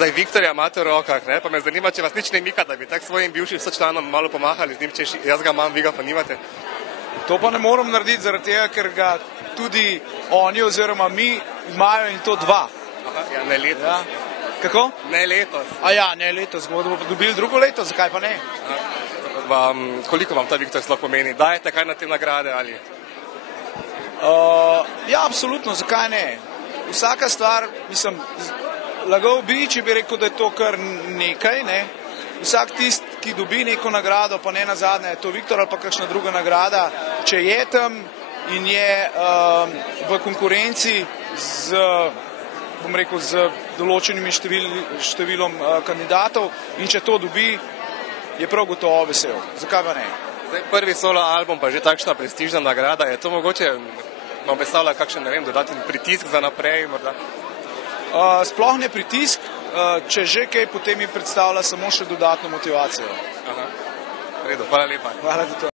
Zdaj, Viktorja imate v rokah, ne? Pa me zanima, če vas nič ne mika, da bi tak svojim bivšim sočlanom malo pomahali z njim, če jaz ga imam, vi ga pa nimate. To pa ne moram narediti zaradi tega, ker ga tudi oni oziroma mi imajo in to dva. Aha, ja, ne letos. Ja. Kako? Ne letos. Ne letos, bomo dobili drugo leto, zakaj pa ne? Koliko vam ta Viktor sploh pomeni? Dajete kaj na te nagrade ali? Ja, absolutno, zakaj ne? Vsaka stvar, mislim, lagal bi, če bi rekel, da je to kar nekaj, ne? Vsak tist, ki dobi neko nagrado, pa ne nazadnje, je to Viktor ali pa kakšna druga nagrada, če je tam in je v konkurenci z, bom rekel, z določenim številom kandidatov in če to dobi, je prav gotovo vesel. Zakaj pa ne? Zdaj, prvi solo album pa že takšna prestižna nagrada, je to mogoče vam predstavlja kakšen, ne vem, dodaten pritisk za naprej morda? Sploh ne pritisk, če že kaj, potem mi predstavlja samo še dodatno motivacijo. Aha, v redu, hvala lepa. Hvala za to.